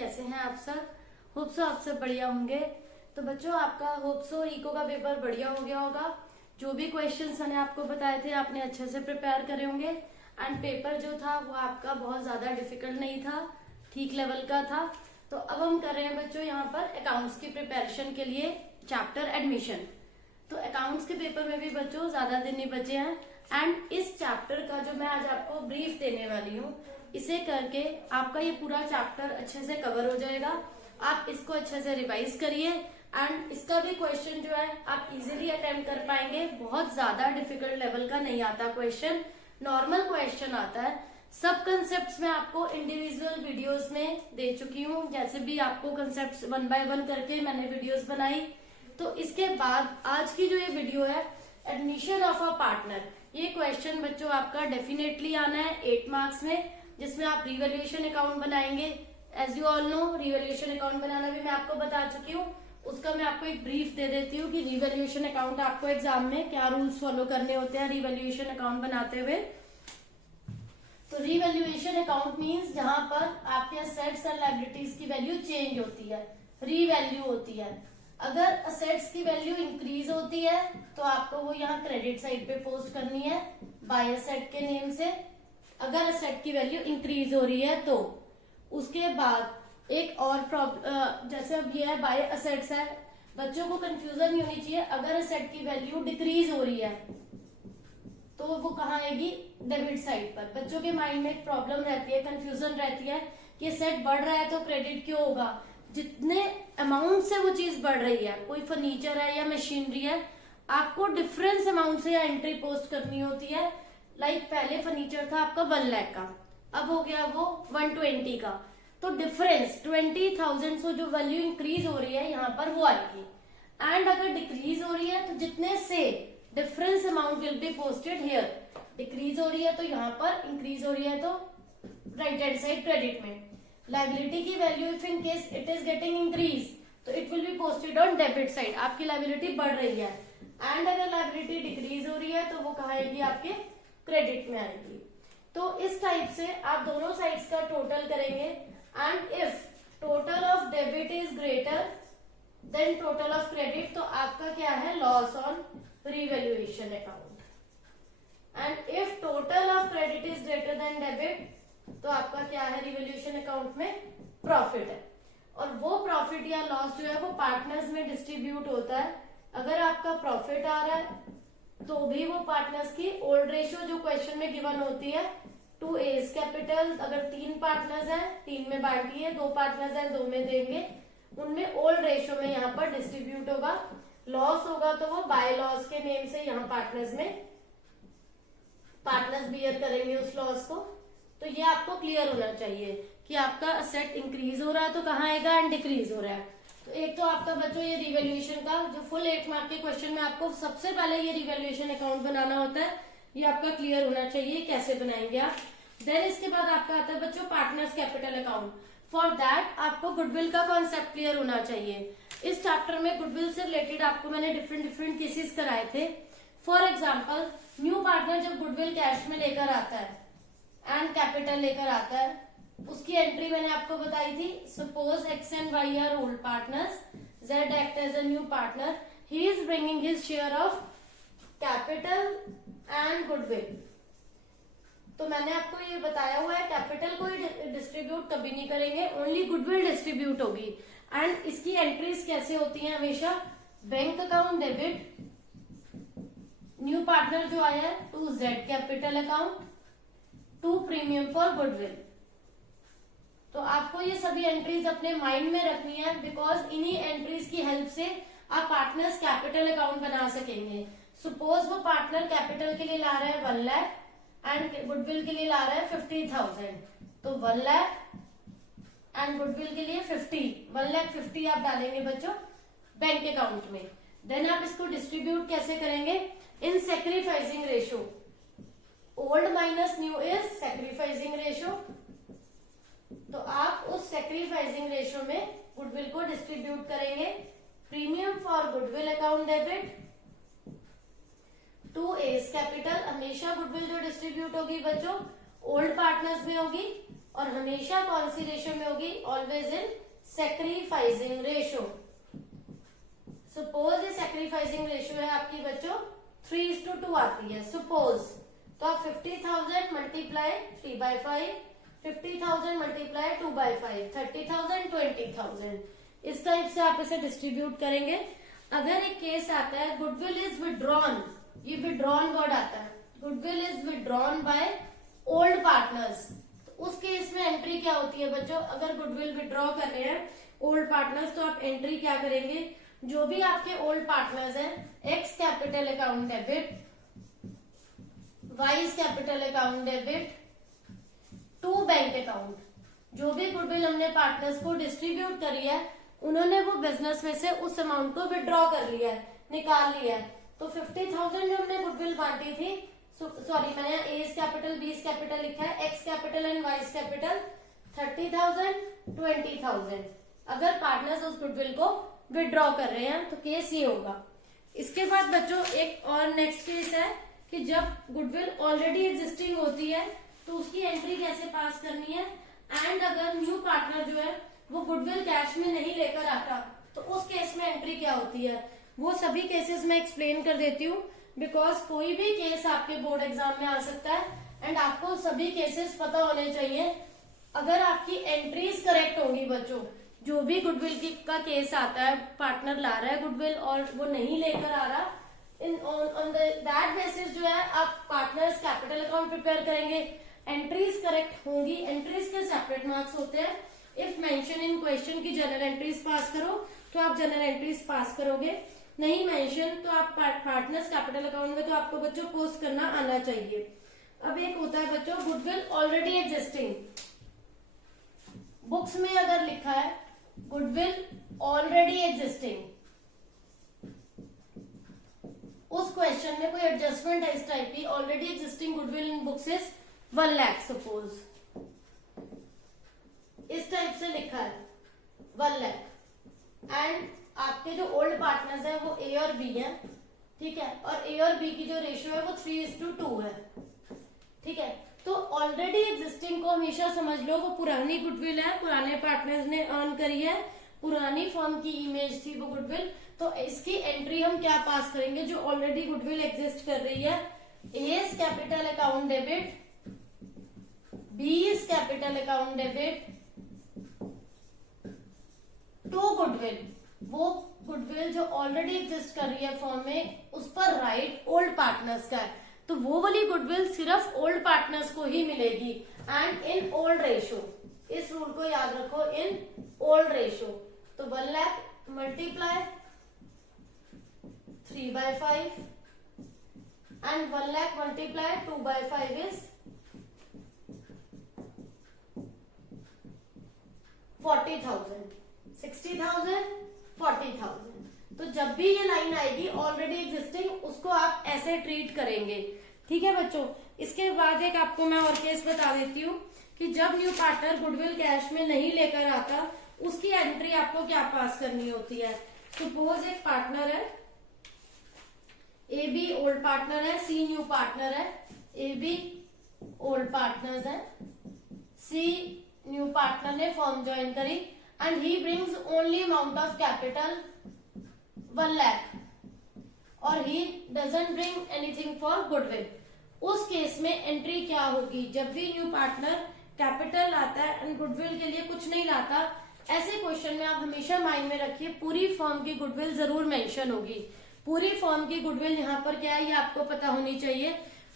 कैसे हैं आप सब। होप सो आप सब बढ़िया होंगे। तो बच्चों आपका होप सो इको का पेपर बढ़िया हो गया होगा। जो भी क्वेश्चंस मैंने आपको बताए थे आपने अच्छे से प्रिपेयर करे होंगे एंड पेपर जो था वो आपका बहुत ज्यादा डिफिकल्ट नहीं था, ठीक लेवल का था। तो अब हम कर रहे हैं बच्चों यहाँ पर अकाउंट्स की प्रिपरेशन के लिए चैप्टर एडमिशन। तो अकाउंट्स के पेपर में भी बच्चों ज्यादा दिन नहीं बचे हैं एंड इस चैप्टर का जो मैं आज आपको ब्रीफ देने वाली हूँ इसे करके आपका ये पूरा चैप्टर अच्छे से कवर हो जाएगा। आप इसको अच्छे से रिवाइज करिए एंड इसका भी क्वेश्चन जो है आप इजीली अटेम्प्ट कर पाएंगे। बहुत ज्यादा डिफिकल्ट लेवल का नहीं आता क्वेश्चन, नॉर्मल क्वेश्चन आता है। सब कंसेप्ट मैं आपको इंडिविजुअल वीडियोस में दे चुकी हूँ, जैसे भी आपको कंसेप्ट 1 बाय 1 करके मैंने वीडियोस बनाई। तो इसके बाद आज की जो ये वीडियो है एडमिशन ऑफ अ पार्टनर, ये क्वेश्चन बच्चों आपका डेफिनेटली आना है 8 मार्क्स में, जिसमें आप रिवैल्यूएशन अकाउंट बनाएंगे। As you all know revaluation account बनाना भी मैं आपको बता चुकी हूँ, उसका मैं आपको एक ब्रीफ दे देती हूँ कि रिवैल्यूएशन अकाउंट आपको एग्जाम में क्या रूल्स फॉलो करने होते हैं रिवैल्यूएशन अकाउंट बनाते हुए। तो रिवैल्यूएशन अकाउंट मींस जहां पर आपके असेट्स एंड लायबिलिटीज की वैल्यू चेंज होती है, रीवैल्यू होती है। अगर असेट्स की वैल्यू इंक्रीज होती है तो आपको वो यहाँ क्रेडिट साइड पे पोस्ट करनी है बाय असेट के नेम से। अगर असेट की वैल्यू इंक्रीज हो रही है तो उसके बाद एक और प्रॉब्लम, जैसे अब ये है बाय असेट्स है, बच्चों को कंफ्यूजन नहीं होनी चाहिए। अगर असेट की वैल्यू डिक्रीज हो रही है तो वो कहाँ आएगी, डेबिट साइड पर। बच्चों के माइंड में एक प्रॉब्लम रहती है, कंफ्यूजन रहती है कि असेट बढ़ रहा है तो क्रेडिट क्यों होगा। जितने अमाउंट से वो चीज बढ़ रही है, कोई फर्नीचर है या मशीनरी है, आपको डिफरेंस अमाउंट से एंट्री पोस्ट करनी होती है। लाइक पहले फर्नीचर था आपका 1 लाख का, अब हो गया वो 120 का, तो डिफरेंस 20,000 से जो वैल्यू इंक्रीज हो रही है यहाँ पर वो आएगी। एंड अगर डिक्रीज हो रही है तो जितने से difference amount will be posted here. Decrease हो रही है तो यहाँ पर, इंक्रीज हो रही है तो राइट हैंड साइड क्रेडिट में। लायबिलिटी की value if in case it is getting increase तो it will be posted on debit side, आपकी लायबिलिटी बढ़ रही है। एंड अगर लायबिलिटी डिक्रीज हो रही है तो वो कहाँ आएगी, आपके क्रेडिट में आएगी। तो इस टाइप से आप दोनों साइड्स का टोटल करेंगे and if total of debit is greater than total of credit तो आपका क्या है, loss on revaluation account. And if total of credit is greater than debit तो आपका क्या है, रिवैल्यूएशन अकाउंट में प्रॉफिट है। और वो प्रॉफिट या लॉस जो है वो पार्टनर्स में डिस्ट्रीब्यूट होता है। अगर आपका प्रॉफिट आ रहा है तो भी वो पार्टनर्स की ओल्ड रेशियो जो क्वेश्चन में गिवन होती है 2A's कैपिटल, अगर 3 पार्टनर्स हैं 3 में बांटिए, 2 पार्टनर्स हैं 2 में देंगे, उनमें ओल्ड रेशियो में यहाँ पर डिस्ट्रीब्यूट होगा। लॉस होगा तो वो बाय लॉस के नेम से यहाँ पार्टनर्स में पार्टनर्स बियर करेंगे उस लॉस को। तो ये आपको क्लियर होना चाहिए कि आपका असेट इंक्रीज हो रहा है तो कहाँ आएगा एंड डिक्रीज हो रहा है। तो एक तो आपका बच्चों ये रिवैल्यूएशन का जो फुल 8 मार्क के क्वेश्चन में आपको सबसे पहले ये रिवैल्यूएशन अकाउंट बनाना होता है, ये आपका क्लियर होना चाहिए कैसे बनाएंगे आप। देन इसके बाद आपका आता है बच्चों partners capital account. For that आपको गुडविल का कॉन्सेप्ट क्लियर होना चाहिए। इस चैप्टर में गुडविल से रिलेटेड आपको मैंने डिफरेंट केसेस कराए थे। फॉर एग्जाम्पल न्यू पार्टनर जब गुडविल कैश में लेकर आता है एंड कैपिटल लेकर आता है, उसकी एंट्री मैंने आपको बताई थी। Suppose X and Y are old partners, Z act as a new partner, he is bringing his share of capital and goodwill. तो मैंने आपको ये बताया हुआ है कैपिटल को ही डिस्ट्रीब्यूट कभी नहीं करेंगे, ओनली गुडविल डिस्ट्रीब्यूट होगी। एंड इसकी एंट्रीज कैसे होती हैं हमेशा, bank account debit, new partner जो आया है to Z capital account, to premium for goodwill. तो आपको ये सभी एंट्रीज अपने माइंड में रखनी है बिकॉज इन्हीं एंट्रीज की हेल्प से आप पार्टनर्स कैपिटल अकाउंट बना सकेंगे। सपोज वो पार्टनर कैपिटल के लिए ला रहा है 1 लाख एंड गुडविल के लिए ला रहा है 50,000, तो 1 लाख एंड गुडविल के लिए 1,50,000 आप डालेंगे बच्चों बैंक अकाउंट में। देन आप इसको डिस्ट्रीब्यूट कैसे करेंगे, in sacrificing ratio. Old minus new is sacrificing ratio, तो आप उस सेक्रीफाइसिंग रेशियो में गुडविल को डिस्ट्रीब्यूट करेंगे। Premium for goodwill account debit to A's capital, हमेशा गुडविल जो डिस्ट्रीब्यूट होगी बच्चों ओल्ड पार्टनर्स में होगी और हमेशा कौन सी रेशियो में होगी, always in sacrificing ratio. Suppose ये सैक्रिफाइसिंग रेशियो है आपकी बच्चों 3:2 आती है सपोज, तो आप 50,000 मल्टीप्लाई 3/5, 50,000 मल्टीप्लाई 2/5, 30,000, 20,000, इस टाइप से आप इसे डिस्ट्रीब्यूट करेंगे। अगर एक केस आता है गुडविल इज विड्रॉन, ये विड्रॉन वर्ड आता है, goodwill is withdrawn by old partners, तो उस केस में एंट्री क्या होती है बच्चों, अगर गुडविल विड्रॉ कर रहे हैं ओल्ड पार्टनर्स तो आप एंट्री क्या करेंगे, जो भी आपके ओल्ड पार्टनर्स हैं, X capital account debit, Y's capital account debit to bank account, जो भी गुडविल हमने पार्टनर्स को डिस्ट्रीब्यूट करी है उन्होंने वो बिजनेस में से उस अमाउंट को विड्रॉ कर लिया है, निकाल लिया है। तो 50,000 जो हमने गुडविल बांटी थी, सॉरी मैंने एज कैपिटल बीस कैपिटल लिखा है, x capital and wise capital 30,000, 20,000, अगर पार्टनर्स उस गुडविल को विड्रॉ कर रहे हैं तो केस ये होगा। इसके बाद बच्चों एक और नेक्स्ट केस है कि जब गुडविल ऑलरेडी एग्जिस्टिंग होती है तो उसकी एंट्री कैसे पास करनी है, एंड अगर न्यू पार्टनर जो है वो गुडविल कैश में नहीं लेकर आता तो उस केस में एंट्री क्या होती है, वो सभी केसेस मैं एक्सप्लेन कर देती हूँ, बिकॉज कोई भी केस आपके बोर्ड एग्जाम में आ सकता है एंड आपको सभी केसेस पता होने चाहिए। अगर आपकी एंट्रीज करेक्ट होंगी बच्चों, जो भी गुडविल का केस आता है, पार्टनर ला रहा है गुडविल और वो नहीं लेकर आ रहा, ऑन दैट बेसिस जो है आप पार्टनर्स कैपिटल अकाउंट प्रिपेयर करेंगे, एंट्रीज करेक्ट होंगी, एंट्रीज के सेपरेट मार्क्स होते हैं। इफ मेंशन इन क्वेश्चन की जनरल एंट्रीज पास करो तो आप जनरल एंट्रीज पास करोगे, नहीं मेंशन तो आप पार्टनर्स कैपिटल अकाउंट में तो आपको बच्चों पोस्ट करना आना चाहिए। अब एक होता है बच्चों गुडविल ऑलरेडी एग्जिस्टिंग, बुक्स में अगर लिखा है गुडविल ऑलरेडी एग्जिस्टिंग, उस क्वेश्चन में कोई एडजस्टमेंट है इस टाइप की, already existing goodwill in books is 1 lakh suppose, इस टाइप से लिखा है 1 लाख, एंड आपके जो ओल्ड पार्टनर्स हैं वो ए और बी हैं, ठीक है, और ए और बी की जो रेशियो है वो 3:2 है, ठीक है। तो ऑलरेडी एग्जिस्टिंग को हमेशा समझ लो वो पुरानी गुडविल है, पुराने पार्टनर्स ने अर्न करी है, पुरानी फर्म की इमेज थी वो गुडविल, तो इसकी एंट्री हम क्या पास करेंगे, जो ऑलरेडी गुडविल एग्जिस्ट कर रही है, A's capital account debit, B's capital account debit to goodwill, वो गुडविल जो ऑलरेडी एग्जिस्ट कर रही है फर्म में उस पर राइट ओल्ड पार्टनर्स का है, तो वो वाली गुडविल सिर्फ ओल्ड पार्टनर्स को ही मिलेगी एंड इन ओल्ड रेशियो, इस रूल को याद रखो, इन ओल्ड रेशियो। तो 1 lakh multiply 3/5 and 1 lakh multiply 2/5 is 40,000, 60,000, 40,000। तो जब भी ये लाइन आएगी ऑलरेडी एग्जिस्टिंग, उसको आप ऐसे ट्रीट करेंगे, ठीक है बच्चों। इसके बाद एक आपको मैं और केस बता देती हूँ कि जब न्यू पार्टनर गुडविल कैश में नहीं लेकर आता उसकी एंट्री आपको क्या पास करनी होती है। सपोज एक पार्टनर है, ए बी ओल्ड पार्टनर है, सी न्यू पार्टनर है, ए बी ओल्ड पार्टनर्स है, सी न्यू पार्टनर ने फर्म ज्वाइन करी and he brings only amount of capital 1 lakh और he doesn't bring anything for goodwill. उस case में entry क्या होगी, जब भी न्यू पार्टनर कैपिटल लाता है एंड गुडविल के लिए कुछ नहीं लाता, ऐसे क्वेश्चन में आप हमेशा माइंड में रखिए पूरी फर्म की गुडविल जरूर मेंशन होगी। पूरी फर्म की गुडविल यहाँ पर क्या है ये आपको पता होनी चाहिए।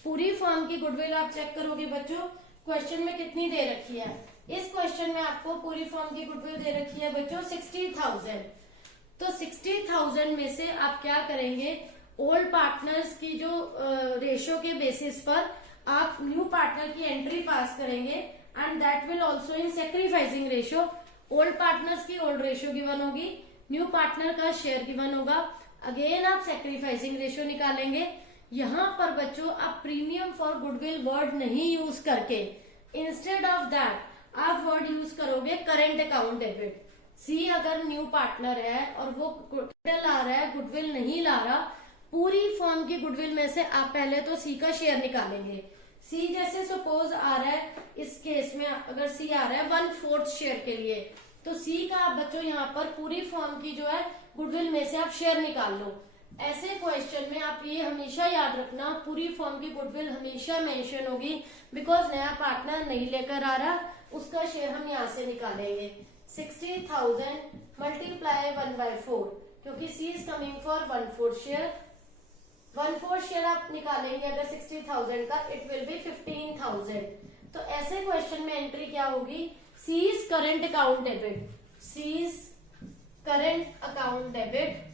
पूरी फर्म की गुडविल आप चेक करोगे बच्चों, क्वेश्चन में कितनी दे रखी है। इस क्वेश्चन में आपको पूरी फर्म की गुडविल दे रखी है बच्चों 60,000। तो 60,000 में से आप क्या करेंगे, ओल्ड पार्टनर्स की जो रेशियो के बेसिस पर आप न्यू पार्टनर की एंट्री पास करेंगे and that will also in sacrificing ratio. Old partners की ओल्ड रेशियो गिवन होगी, न्यू पार्टनर का शेयर गिवन होगा, अगेन आप सेक्रीफाइसिंग रेशियो निकालेंगे। यहां पर बच्चों आप प्रीमियम फॉर गुडविल वर्ड नहीं यूज करके इंस्टेड ऑफ दैट आप वर्ड यूज करोगे करेंट अकाउंट डेबिट। सी अगर न्यू पार्टनर है और वो गुडविल ला रहा है, गुडविल नहीं ला रहा, पूरी फर्म की गुडविल में से आप पहले तो सी का शेयर निकालेंगे। सी जैसे सपोज आ रहा है, इस केस में अगर सी आ रहा है 1/4 शेयर के लिए, तो सी का आप बच्चों यहाँ पर पूरी फर्म की जो है गुडविल में से आप शेयर निकाल लो। ऐसे क्वेश्चन में आप ये हमेशा याद रखना, पूरी फर्म की गुडविल हमेशा मेंशन होगी, बिकॉज नया पार्टनर नहीं लेकर आ रहा, उसका शेयर हम यहाँ से निकालेंगे। 60,000 मल्टीप्लाई 1/4, क्योंकि C is coming for 1/4 share. 1/4 share आप निकालेंगे अगर 60,000 का, इट विल बी 15,000। तो ऐसे क्वेश्चन में एंट्री क्या होगी, C is current account debit, C is current account debit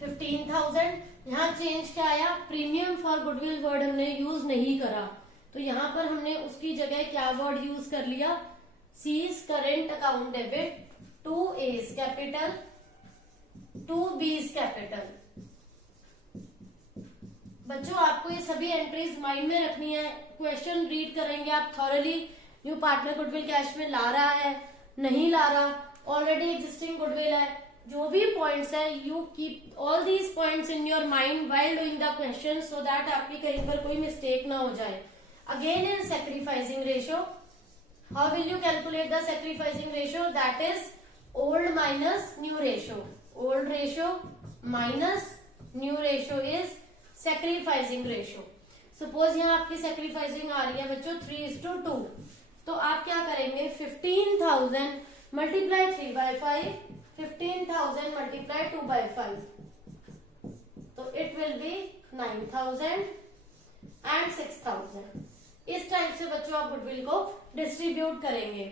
15,000। यहाँ चेंज क्या आया, प्रीमियम फॉर गुडविल वर्ड हमने यूज नहीं करा, तो यहाँ पर हमने उसकी जगह क्या वर्ड यूज कर लिया, C is current account debit to A's capital to B's capital. बच्चों आपको ये सभी एंट्रीज माइंड में रखनी है, क्वेश्चन रीड करेंगे आप thoroughly, new partner goodwill cash में ला रहा है नहीं ला रहा, ऑलरेडी एग्जिस्टिंग गुडविल है, जो भी पॉइंट्स है you keep all these points in your mind while doing the question, so that आपकी कहीं पर कोई मिस्टेक ना हो जाए। Again in sacrificing ratio, how will you calculate the sacrificing ratio, that is old minus new ratio, old ratio minus new ratio is sacrificing ratio. Suppose यहाँ आपकी sacrificing आ रही है बच्चों 3:2, तो आप क्या करेंगे 15,000 मल्टीप्लाई 3/5, 15,000 मल्टीप्लाई 2/5, तो इट विल बी 9,000 एंड 6,000। इस टाइप से बच्चों आप गुडविल को डिस्ट्रीब्यूट करेंगे।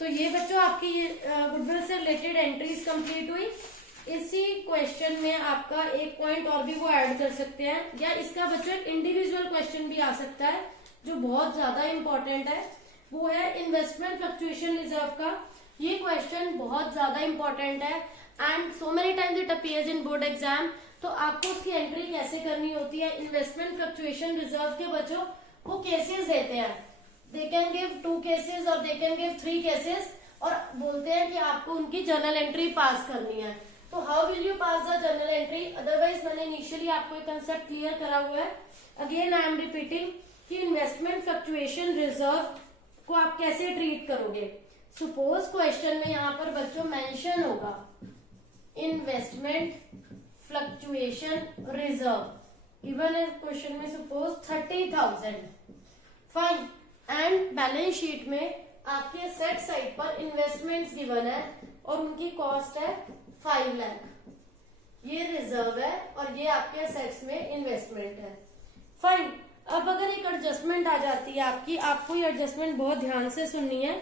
तो ये बच्चों आपकी ये गुडविल से रिलेटेड एंट्रीज कंप्लीट हुई। इसी क्वेश्चन में आपका एक पॉइंट और भी वो ऐड कर सकते हैं, या इसका बच्चों इंडिविजुअल क्वेश्चन भी आ सकता है जो बहुत ज्यादा इंपॉर्टेंट है, वो है इन्वेस्टमेंट फ्लक्चुएशन रिजर्व का। ये क्वेश्चन बहुत ज्यादा इंपॉर्टेंट है and so many times it appears in board exam. तो आपको उसकी एंट्री कैसे करनी होती है, इन्वेस्टमेंट फ्लक्चुएशन रिजर्व के बच्चों वो केसेस देते हैं, दे कैन गिव 2 केसेस और दे कैन गिव 3 केसेस, और बोलते हैं कि आपको उनकी जर्नल एंट्री पास करनी है। तो how will you pass the journal entry, otherwise मैंने इनिशियली आपको एक कंसेप्ट क्लियर करा हुआ है, अगेन आई एम रिपीटिंग कि इन्वेस्टमेंट फ्लक्चुएशन रिजर्व को आप कैसे ट्रीट करोगे। सपोज क्वेश्चन में यहाँ पर बच्चों मेंशन होगा इन्वेस्टमेंट फ्लक्चुएशन रिजर्व, इवन इस क्वेश्चन में suppose 30,000, fine, and balance sheet में आपके सेट साइड पर इन्वेस्टमेंट्स गिवन है और उनकी कॉस्ट है 5 लाख, ये रिजर्व है और ये आपके सेट्स में इन्वेस्टमेंट है, फाइन। अब अगर एक एडजस्टमेंट आ जाती है आपकी, आपको ये एडजस्टमेंट बहुत ध्यान से सुननी है।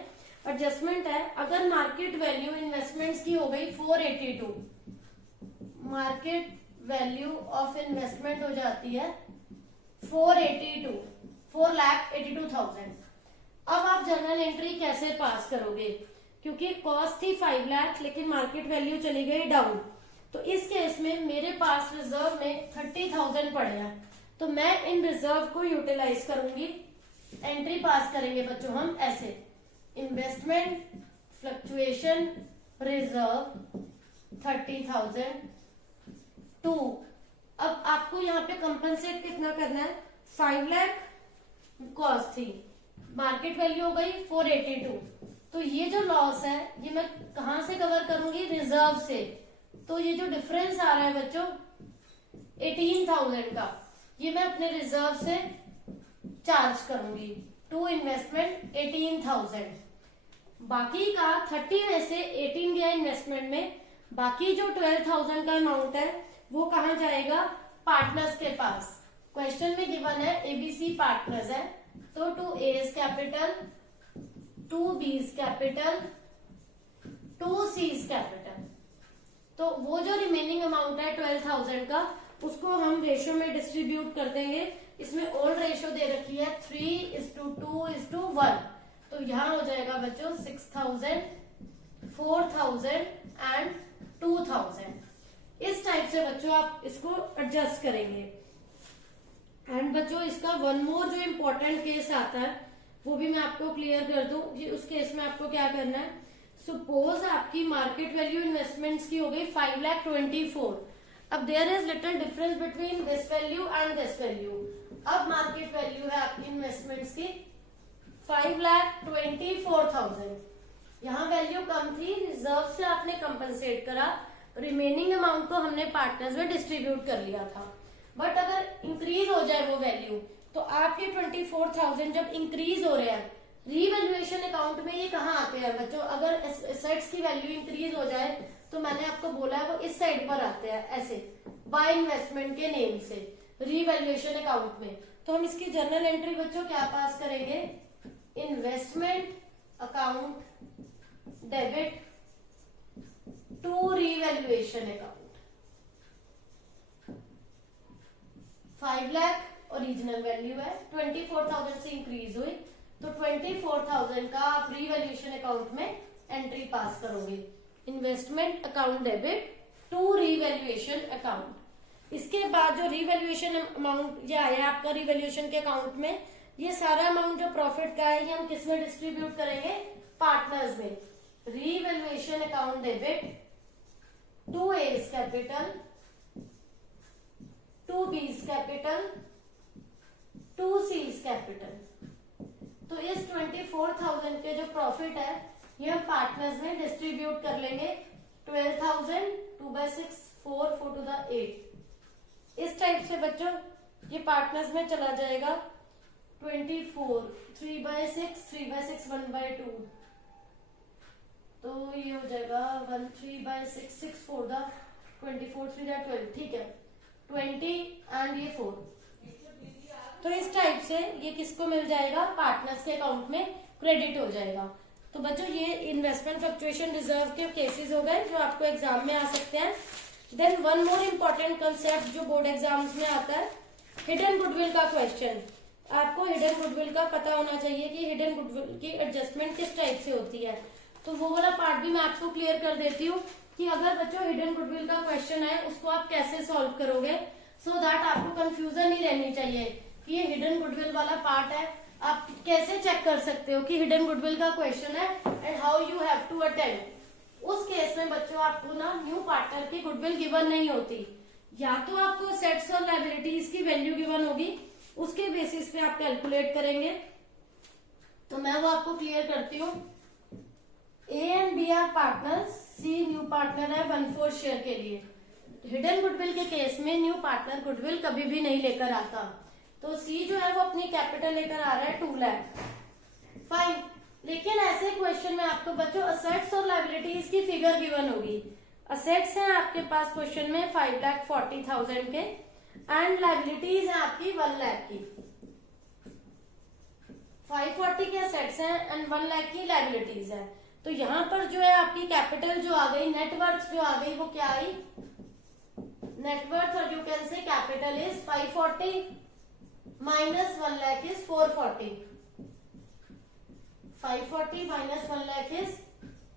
एडजस्टमेंट है अगर मार्केट वैल्यू इन्वेस्टमेंट्स की हो गई 482, मार्केट वैल्यू ऑफ इन्वेस्टमेंट हो जाती है 482, 4,82,000। अब आप जर्नल एंट्री कैसे पास करोगे, क्योंकि कॉस्ट थी 5 लाख लेकिन मार्केट वैल्यू चली गई डाउन, तो इस केस में मेरे पास रिजर्व में 30,000 पड़े हैं, तो मैं इन रिजर्व को यूटिलाइज करूंगी। एंट्री पास करेंगे बच्चों हम ऐसे, इन्वेस्टमेंट फ्लक्चुएशन रिजर्व 30,000 टू, अब आपको यहाँ पे कंपनसेट कितना करना है, 5 लाख कॉस्ट थी, मार्केट वैल्यू हो गई 482, तो ये जो लॉस है ये मैं कहां से कवर करूंगी, रिजर्व से। तो ये जो डिफरेंस आ रहा है बच्चों 18,000 का, ये मैं अपने रिजर्व से चार्ज करूंगी टू इन्वेस्टमेंट 18,000। बाकी का 30 में से 18 गया इन्वेस्टमेंट में, बाकी जो 12,000 का अमाउंट है वो कहाँ जाएगा, पार्टनर्स के पास। क्वेश्चन में गिवन है एबीसी पार्टनर्स है, तो to A's capital, to B's capital, to C's capital. तो वो जो रिमेनिंग अमाउंट है 12,000 का, उसको हम रेशियो में डिस्ट्रीब्यूट कर देंगे। इसमें ओल्ड रेशियो दे रखी है 3:2:1, तो यहाँ हो जाएगा बच्चों 6,000, 4,000 एंड 2,000। इस टाइप से बच्चों आप इसको एडजस्ट करेंगे। एंड बच्चों इसका वन मोर जो इम्पोर्टेंट केस आता है वो भी मैं आपको क्लियर कर दूं कि उस केस में आपको क्या करना है। सपोज आपकी मार्केट वैल्यू इन्वेस्टमेंट्स की हो गई 5,24,000। अब there is little difference between this value and this value. अब मार्केट वैल्यू है आपकी इन्वेस्टमेंट्स की 5,24,000। यहाँ वैल्यू कम थी, रिजर्व से आपने कंपनसेट करा, रिमेनिंग अमाउंट को हमने पार्टनर्स में डिस्ट्रीब्यूट कर लिया था। बट अगर इंक्रीज हो जाए वो वैल्यू, तो आपके 24,000 जब इंक्रीज हो रहे हैं, रीवैल्यूएशन अकाउंट में ये कहाँ आते हैं बच्चों? अगर एसेट्स की वैल्यू इंक्रीज हो जाए तो मैंने आपको बोला है वो इस साइड पर आते हैं, ऐसे बाय इन्वेस्टमेंट के नेम से रीवैल्यूएशन अकाउंट में। तो हम इसकी जर्नल एंट्री बच्चों क्या पास करेंगे? Investment account debit to revaluation account. 5 lakh original value है, 24,000 से इंक्रीज हुई, तो 24,000 का आप रीवैल्यूएशन अकाउंट में एंट्री पास करोगे। Investment account debit to revaluation account. इसके बाद जो रीवैल्यूएशन अमाउंट ये आया आपका रीवैल्यूएशन के अकाउंट में, ये सारा अमाउंट जो प्रॉफिट का है ये हम किस में डिस्ट्रीब्यूट करेंगे? पार्टनर्स में। Revaluation account debit to A's capital, to B's capital, to C's capital. तो इस 24,000 के जो प्रॉफिट है ये हम पार्टनर्स में डिस्ट्रीब्यूट कर लेंगे। 12,000 2/6 4 4 to the 8 इस टाइप से बच्चों ये पार्टनर्स में चला जाएगा। 24 3/6 3/6 1/2, तो ये हो जाएगा 1 3/6 6 4 the 24 3 the 12, ठीक है, 20 एंड ये 4। तो इस टाइप से ये किसको मिल जाएगा? पार्टनर्स के अकाउंट में क्रेडिट हो जाएगा। तो बच्चों ये इन्वेस्टमेंट फ्लक्चुएशन रिजर्व के केसेस हो गए जो आपको एग्जाम में आ सकते हैं। Then one more important concept जो बोर्ड एग्जाम्स में आता है, हिडन गुडविल का क्वेश्चन। आपको हिडन गुडविल का पता होना चाहिए कि हिडन गुडविल की एडजस्टमेंट किस टाइप से होती है। तो वो वाला पार्ट भी मैं आपको क्लियर कर देती हूँ कि अगर बच्चों हिडन गुडविल का क्वेश्चन है उसको आप कैसे सॉल्व करोगे, सो दैट आपको कंफ्यूजन नहीं रहनी चाहिए कि ये हिडन गुडविल वाला पार्ट है। आप कैसे चेक कर सकते हो कि हिडन गुडविल का क्वेश्चन है and how you have to attempt. उस केस में बच्चों आपको ना न्यू पार्टनर की गुडविल गिवन नहीं होती, या तो आपको असेट्स और लायबिलिटीज की वैल्यू गिवन होगी, उसके बेसिस पे आप कैलकुलेट करेंगे। तो मैं वो आपको क्लियर करती हूँ। A and B are partners, C new partner है 1/4 शेयर के लिए। हिडन गुडविल के केस में न्यू पार्टनर गुडविल कभी भी नहीं लेकर आता। तो सी जो है वो अपनी कैपिटल लेकर आ रहा है 2 लाख, फाइन। लेकिन ऐसे क्वेश्चन में आपको बच्चों असेट्स और लायबिलिटीज की फिगर गिवन होगी। असेट्स हैं आपके पास क्वेश्चन में 5,40,000 के एंड लायबिलिटीज है आपकी 1 लाख की। 540 के असेट्स हैं एंड 1 लाख की लायबिलिटीज है। तो यहाँ पर जो है आपकी कैपिटल जो आ गई, नेटवर्थ जो आ गई, वो क्या आई? नेटवर्थ, और you can say capital is 540 minus 1 lakh is 440. 540 minus 1 lakh is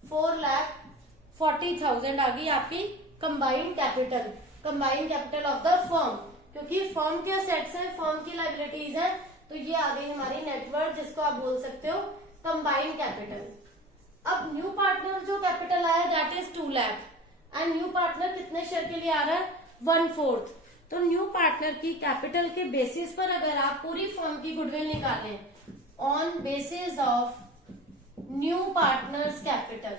4,40,000 आ गई आपकी combined capital, combined capital of the firm. क्योंकि फर्म के असेट्स हैं, फर्म की लायबिलिटीज हैं, तो ये आ गई हमारी नेटवर्थ, जिसको आप बोल सकते हो कंबाइंड कैपिटल। अब न्यू पार्टनर जो कैपिटल आया that is 2 lakh and new partner कितने शेयर के लिए आ रहा है? 1/4। तो न्यू पार्टनर की कैपिटल के बेसिस पर अगर आप पूरी फर्म की गुडविल निकालें on basis of new partners capital,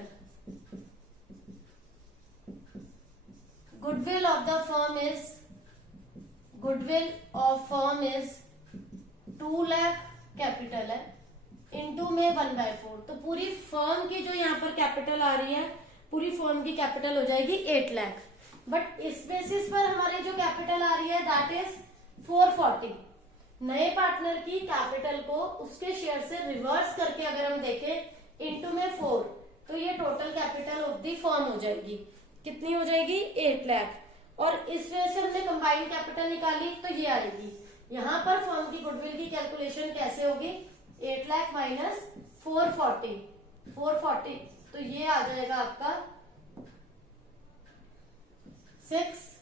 goodwill of the firm is, goodwill of firm is 2 lakh capital है, इनटू में 1/4। तो पूरी फर्म की जो यहाँ पर कैपिटल आ रही है, पूरी फर्म की कैपिटल हो जाएगी 8 लाख। बट इस बेसिस पर हमारी जो कैपिटल आ रही है दैट इज 440। नए पार्टनर की कैपिटल को उसके शेयर से रिवर्स करके अगर हम देखें इनटू में 4, तो ये total capital of the firm हो जाएगी। कितनी हो जाएगी? 8 लाख। और इस वजह से हमने कंबाइंड कैपिटल निकाली तो ये आएगी। यहाँ पर फर्म की गुडविल की कैलकुलेशन कैसे होगी? 8 लाख माइनस 440, 440, तो ये आ जाएगा आपका 6।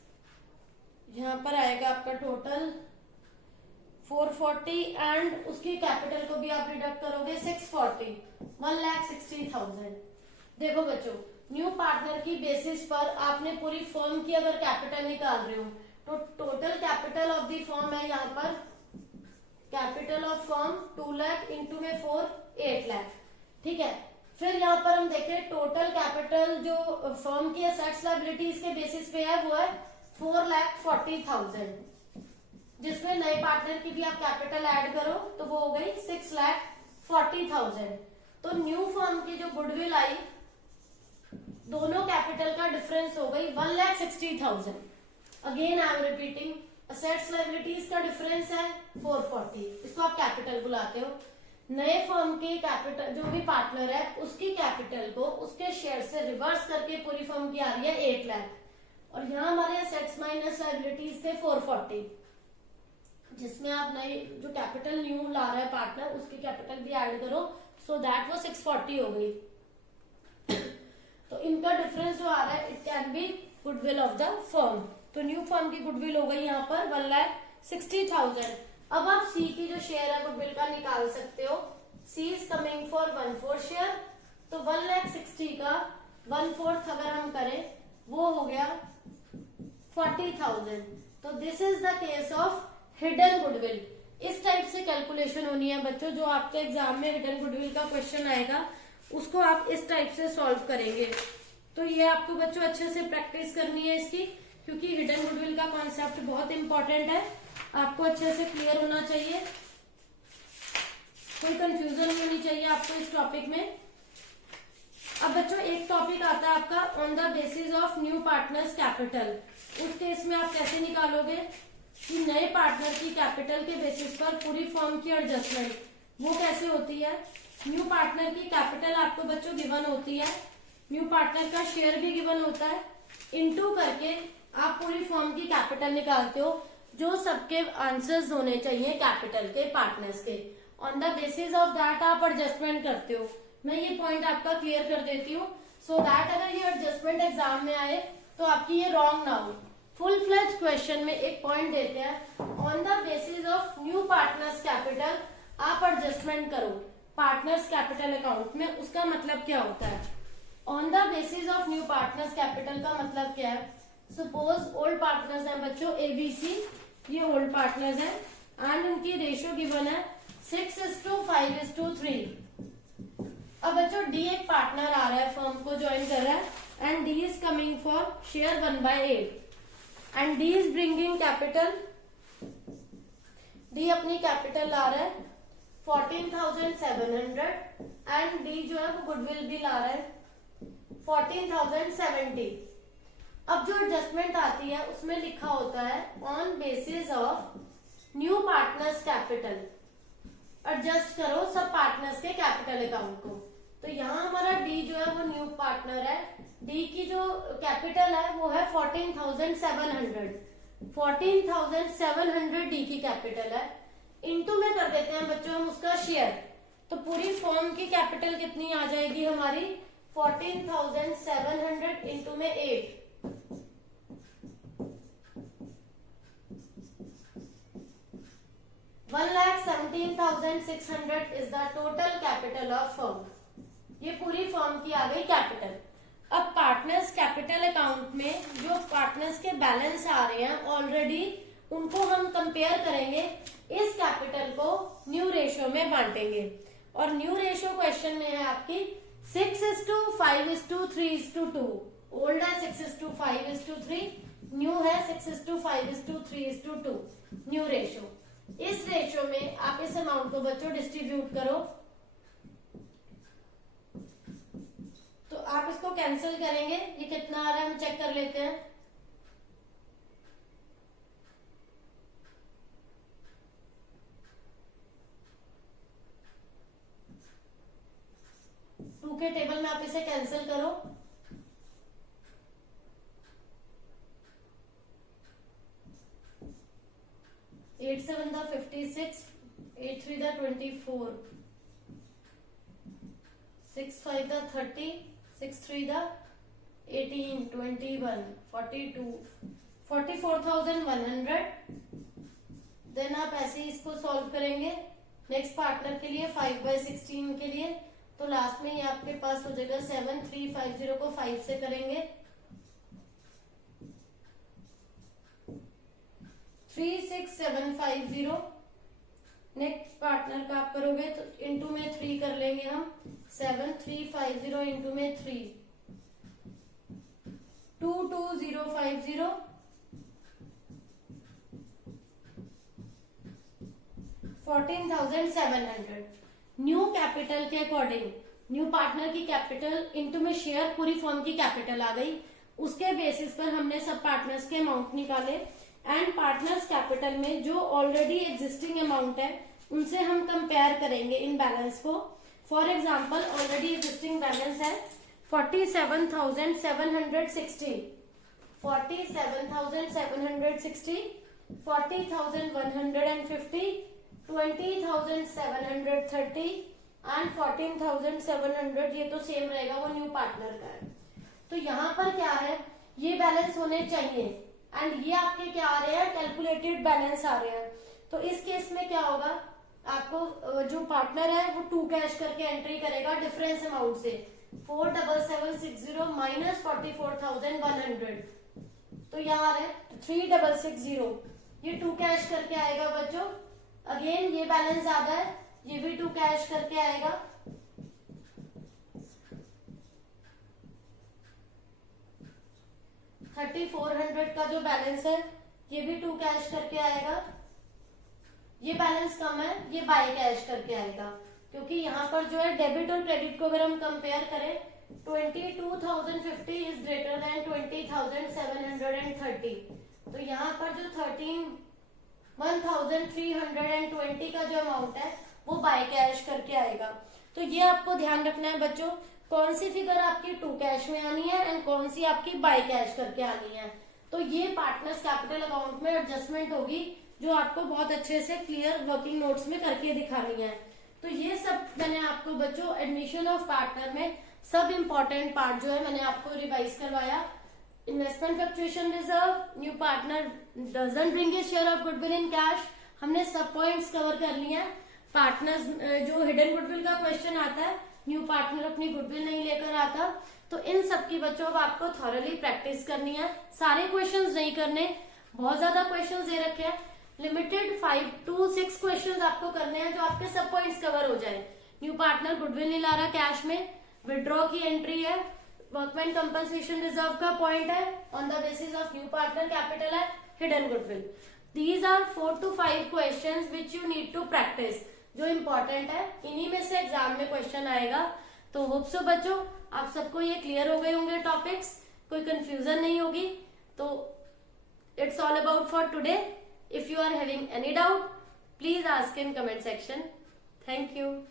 यहाँ पर आएगा आपका टोटल 440 एंड उसकी कैपिटल को भी आप डिडक्ट करोगे 640, 1,60,000। देखो बच्चों, न्यू पार्टनर की बेसिस पर आपने पूरी फर्म की अगर कैपिटल निकाल रहे हो तो total capital of the firm है यहाँ पर capital of firm 2 lakh into में 4 8 लाख। ठीक है, फिर यहाँ पर हम देखें टोटल कैपिटल जो फर्म की एसेट्स लायबिलिटीज के बेसिस पे है वो है 4,40,000, जिसमें नए पार्टनर की भी आप कैपिटल ऐड करो तो वो हो गई 6,40,000। तो न्यू फर्म की जो गुडविल आई दोनों कैपिटल का डिफरेंस हो गई 1,60,000। Again I am repeating, assets liabilities का डिफरेंस है 440, इसको आप कैपिटल बुलाते हो। नए फर्म के कैपिटल जो भी पार्टनर है उसकी कैपिटल को उसके शेयर से रिवर्स करके पूरी फर्म की आ रही है 8 लाख, और यहाँ हमारे असेट्स माइनस लायबिलिटीज थे 440, जिसमें आप नई जो कैपिटल न्यू ला रहा है पार्टनर उसकी कैपिटल भी ऐड करो, सो दैट वो 640 हो गई। तो इनका डिफरेंस जो आ रहा है it can be goodwill of the firm. तो न्यू फर्म की गुडविल हो गई यहाँ पर 1,60,000। अब आप सी की जो शेयर है गुडविल का निकाल सकते हो। सी इज कमिंग फॉर 1/4 शेयर, तो 1,60,000 का 1/4 अगर हम करें वो हो गया 40,000। तो this is the case of hidden goodwill. इस टाइप से कैलकुलेशन होनी है बच्चों, जो आपके एग्जाम में हिडन गुडविल का क्वेश्चन आएगा उसको आप इस टाइप से सॉल्व करेंगे। तो ये आपको बच्चों अच्छे से प्रैक्टिस करनी है इसकी, क्योंकि हिडन गुडविल का कॉन्सेप्ट बहुत इंपॉर्टेंट है, आपको अच्छे से क्लियर होना चाहिए, कोई कंफ्यूजन नहीं होनी चाहिए आपको इस टॉपिक में। अब बच्चों एक टॉपिक आता है आपका on the basis of new partners capital. उस केस में आप कैसे निकालोगे कि नए पार्टनर की कैपिटल के बेसिस पर पूरी फर्म की एडजस्टमेंट वो कैसे होती है। न्यू पार्टनर की कैपिटल आपको बच्चों गिवन होती है, न्यू पार्टनर का शेयर भी गिवन होता है, इनटू करके आप पूरी फर्म की कैपिटल निकालते हो, जो सबके आंसर्स होने चाहिए कैपिटल के पार्टनर्स के। On the basis of that आप एडजस्टमेंट करते हो। मैं ये पॉइंट आपका क्लियर कर देती हूँ, सो दैट अगर ये एडजस्टमेंट एग्जाम में आए तो आपकी ये रॉन्ग ना हो। फुल फ्लेज क्वेश्चन में एक पॉइंट देते हैं, on the basis of new partners capital आप एडजस्टमेंट करो पार्टनर्स कैपिटल अकाउंट में। उसका मतलब क्या होता है? On the basis of new partners capital का मतलब क्या है? सपोज ओल्ड पार्टनर्स हैं बच्चों ABC, ये ओल्ड पार्टनर्स हैं एंड उनकी रेशियो गिवन है 6:5:3। अब बच्चों डी एक पार्टनर आ रहा है, फर्म को ज्वाइन कर रहा है and D is coming for share 1/8 and D is bringing capital, D अपनी कैपिटल ला रहा है 14,700 एंड डी जो है वो गुडविल भी ला रहा है 14,070। अब जो एडजस्टमेंट आती है उसमें लिखा होता है on basis of new partners capital, adjust करो सब पार्टनर्स के कैपिटल अकाउंट को। तो यहाँ हमारा डी जो है वो न्यू पार्टनर है, डी की जो कैपिटल है वो है 14,700, 14,700 डी की कैपिटल है, इनटू में कर देते हैं बच्चों हम उसका शेयर। तो पूरी फर्म की कैपिटल कितनी आ जाएगी हमारी 14,700 इंटू में 8, 1,17,600 is the total capital of firm. ये पूरी फर्म की आ गई कैपिटल। अब पार्टनर्स कैपिटल अकाउंट में जो पार्टनर्स के बैलेंस आ रहे हैं ऑलरेडी, उनको हम कंपेयर करेंगे, इस कैपिटल को न्यू रेशियो में बांटेंगे। और न्यू रेशियो क्वेश्चन में है आपकी 6:5:3:2। ओल्ड है 6:5:3, न्यू है 6:5:3:2 न्यू रेशियो। इस रेशियो में आप इस अमाउंट को बच्चों डिस्ट्रीब्यूट करो, तो आप इसको कैंसिल करेंगे, ये कितना आ रहा है हम चेक कर लेते हैं। टू के टेबल में आप इसे कैंसिल करो, एट 7 56, 8 3 24, 6 5 30, 6 3 18, 21, 42, 44,100। देन आप ऐसे ही इसको सॉल्व करेंगे नेक्स्ट पार्टनर के लिए 5/16 के लिए, तो लास्ट में ये आपके पास हो जाएगा 7,350 को 5 से करेंगे 3,6,750 नेक्स्ट पार्टनर का आप करोगे तो इंटू में 3 कर लेंगे हम, 7350 इंटू में 3, 22050, 14,700। न्यू कैपिटल के अकॉर्डिंग न्यू पार्टनर की कैपिटल इंटू में शेयर, पूरी फर्म की कैपिटल आ गई, उसके बेसिस पर हमने सब पार्टनर्स के अमाउंट निकाले एंड पार्टनर्स कैपिटल में जो ऑलरेडी एग्जिस्टिंग अमाउंट है उनसे हम कंपेयर करेंगे इन बैलेंस को। For example already existing balance है 47,760, 47,760, 40,150, 20,730 एंड 14,700, ये तो सेम रहेगा, वो न्यू पार्टनर का है। तो यहाँ पर क्या है, ये बैलेंस होने चाहिए एंड ये आपके क्या आ रहे हैं, कैलकुलेटेड बैलेंस आ रहे हैं। तो इस केस में क्या होगा, आपको जो पार्टनर है वो 2 कैश करके एंट्री करेगा डिफरेंस अमाउंट से, 47760 माइनस 44,100, तो यहाँ आ रहे 3660, ये 2 कैश करके आएगा बच्चों। अगेन ये बैलेंस ज्यादा है, ये भी 2 कैश करके आएगा, 3400 का जो बैलेंस है ये भी 2 कैश करके आएगा। ये बैलेंस कम है, ये बाय कैश करके आएगा, क्योंकि यहाँ पर जो है डेबिट और क्रेडिट को अगर हम कंपेयर करें 22,050 इज ग्रेटर देन 20,730, तो यहाँ पर जो 13,320 का जो अमाउंट है वो बाय कैश करके आएगा। तो ये आपको ध्यान रखना है बच्चों, कौन सी फिगर आपकी 2 कैश में आनी है एंड कौन सी आपकी बाय कैश करके आनी है। तो ये पार्टनर्स कैपिटल अकाउंट में एडजस्टमेंट होगी जो आपको बहुत अच्छे से क्लियर वर्किंग नोट्स में करके दिखानी है। तो ये सब मैंने आपको बच्चों एडमिशन ऑफ पार्टनर में सब इम्पोर्टेंट पार्ट जो है मैंने आपको रिवाइज करवाया। Investment fluctuation reserve, new partner doesn't bring a share of goodwill in cash, हमने सब पॉइंट्स कवर कर लिए हैं। पार्टनर्स जो हिडन गुडविल का क्वेश्चन आता है, न्यू पार्टनर अपनी गुडविल नहीं लेकर आता, तो इन सब की बच्चों अब आपको थॉरली प्रैक्टिस करनी है। सारे क्वेश्चंस नहीं करने, बहुत ज्यादा क्वेश्चंस दे रखे हैं, लिमिटेड 5 to 6 क्वेश्चंस आपको करने हैं जो आपके सब पॉइंट्स कवर हो जाए। न्यू पार्टनर गुडविल नहीं ला रहा कैश में, विड्रॉ की एंट्री है, वर्कमैन कंपनसेशन रिजर्व का पॉइंट है, on the basis of new partner capital है, hidden goodwill. These are 4 to 5 questions which you need to practise, जो इम्पोर्टेंट है, इन्हीं में से एग्जाम में क्वेश्चन आएगा। तो होप सो बच्चों आप सबको ये क्लियर हो गए होंगे टॉपिक्स, कोई कंफ्यूजन नहीं होगी। तो it's all about for today. If you are having any doubt, please ask in comment section. Thank you.